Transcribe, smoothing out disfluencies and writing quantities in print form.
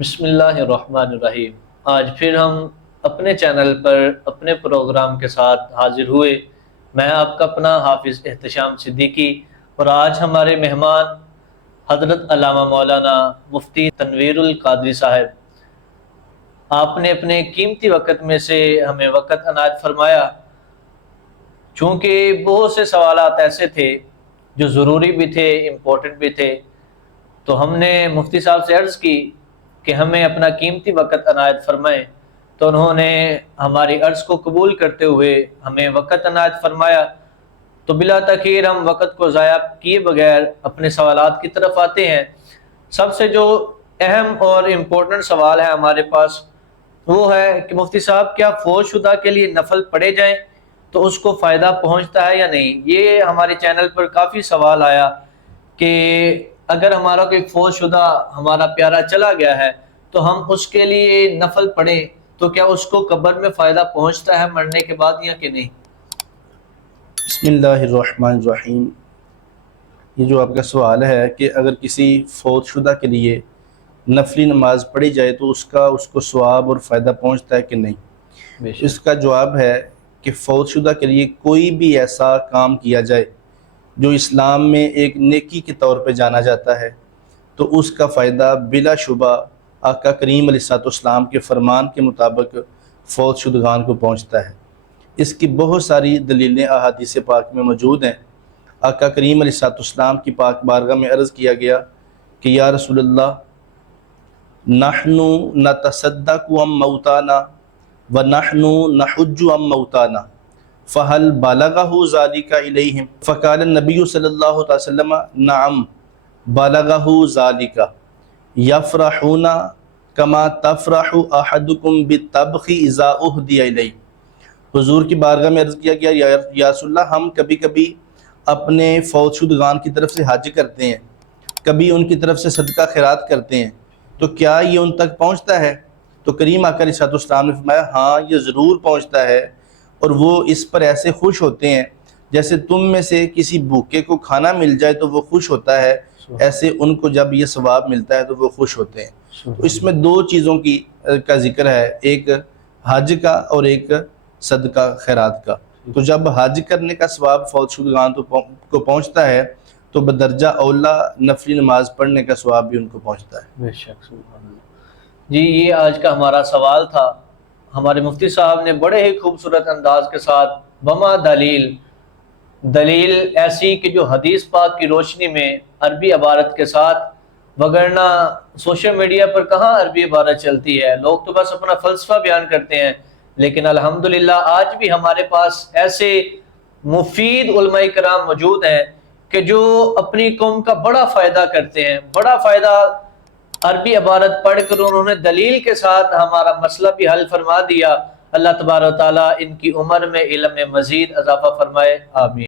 بسم اللہ الرحمن الرحیم۔ آج پھر ہم اپنے چینل پر اپنے پروگرام کے ساتھ حاضر ہوئے۔ میں آپ کا اپنا حافظ احتشام صدیقی، اور آج ہمارے مہمان حضرت علامہ مولانا مفتی تنویر القادری صاحب، آپ نے اپنے قیمتی وقت میں سے ہمیں وقت عنایت فرمایا۔ چونکہ بہت سے سوالات ایسے تھے جو ضروری بھی تھے، امپورٹنٹ بھی تھے، تو ہم نے مفتی صاحب سے عرض کی کہ ہمیں اپنا قیمتی وقت عنایت فرمائیں، تو انہوں نے ہماری عرض کو قبول کرتے ہوئے ہمیں وقت عنایت فرمایا۔ تو بلا تاخیر ہم وقت کو ضائع کیے بغیر اپنے سوالات کی طرف آتے ہیں۔ سب سے جو اہم اور امپورٹنٹ سوال ہے ہمارے پاس، وہ ہے کہ مفتی صاحب کیا فوت شدہ کے لیے نفل پڑھے جائیں تو اس کو فائدہ پہنچتا ہے یا نہیں؟ یہ ہمارے چینل پر کافی سوال آیا کہ اگر ہمارا کوئی فوت شدہ ہمارا پیارا چلا گیا ہے تو ہم اس کے لیے نفل پڑھیں تو کیا اس کو قبر میں فائدہ پہنچتا ہے مرنے کے بعد یا کہ نہیں؟ بسم اللہ الرحمن الرحیم۔ یہ جو آپ کا سوال ہے کہ اگر کسی فوت شدہ کے لیے نفلی نماز پڑھی جائے تو اس کو ثواب اور فائدہ پہنچتا ہے کہ نہیں؟ اس کا جواب ہے کہ فوت شدہ کے لیے کوئی بھی ایسا کام کیا جائے جو اسلام میں ایک نیکی کے طور پہ جانا جاتا ہے تو اس کا فائدہ بلا شبہ آقا کریم علیہ السلام کے فرمان کے مطابق فوت شدگان کو پہنچتا ہے۔ اس کی بہت ساری دلیلیں احادیث پاک میں موجود ہیں۔ آقا کریم علیہ السلام کی پاک بارگاہ میں عرض کیا گیا کہ یا رسول اللہ، نحن نتصدق عن موتانا ونحن نحج عن موتانا فهل بلغه ذلك الیہم؟ فقال النبی صلی اللہ علیہ وسلم نعم بلغه ذلك یفرحون کما تفرح احدکم بالطبخ اذا اہدی الیہ۔ حضور کی بارگاہ میں عرض کیا گیا یا رسول اللہ، ہم کبھی کبھی اپنے فوت شدگان کی طرف سے حج کرتے ہیں، کبھی ان کی طرف سے صدقہ خیرات کرتے ہیں، تو کیا یہ ان تک پہنچتا ہے؟ تو کریم آقا علیہ السلام نے فرمایا ہاں، یہ ضرور پہنچتا ہے، اور وہ اس پر ایسے خوش ہوتے ہیں جیسے تم میں سے کسی بھوکے کو کھانا مل جائے تو وہ خوش ہوتا ہے، ایسے ان کو جب یہ ثواب ملتا ہے تو وہ خوش ہوتے ہیں۔ تو اس میں دو چیزوں کا ذکر ہے، ایک حج کا اور ایک صدقہ خیرات کا۔ تو جب حج کرنے کا ثواب فوت شدگان کو پہنچتا ہے تو بدرجہ اولا نفلی نماز پڑھنے کا ثواب بھی ان کو پہنچتا ہے۔ بے شک، سبحان اللہ۔ جی، یہ آج کا ہمارا سوال تھا۔ ہمارے مفتی صاحب نے بڑے ہی خوبصورت انداز کے ساتھ بما دلیل ایسی کہ جو حدیث پاک کی روشنی میں عربی عبارت کے ساتھ، وگرنہ سوشل میڈیا پر کہاں عربی عبارت چلتی ہے، لوگ تو بس اپنا فلسفہ بیان کرتے ہیں، لیکن الحمدللہ آج بھی ہمارے پاس ایسے مفید علماء کرام موجود ہیں کہ جو اپنی قوم کا بڑا فائدہ کرتے ہیں، بڑا فائدہ عربی عبارت پڑھ کر انہوں نے دلیل کے ساتھ ہمارا مسئلہ بھی حل فرما دیا۔ اللہ تبارک و تعالیٰ ان کی عمر میں علم میں مزید اضافہ فرمائے، آمین۔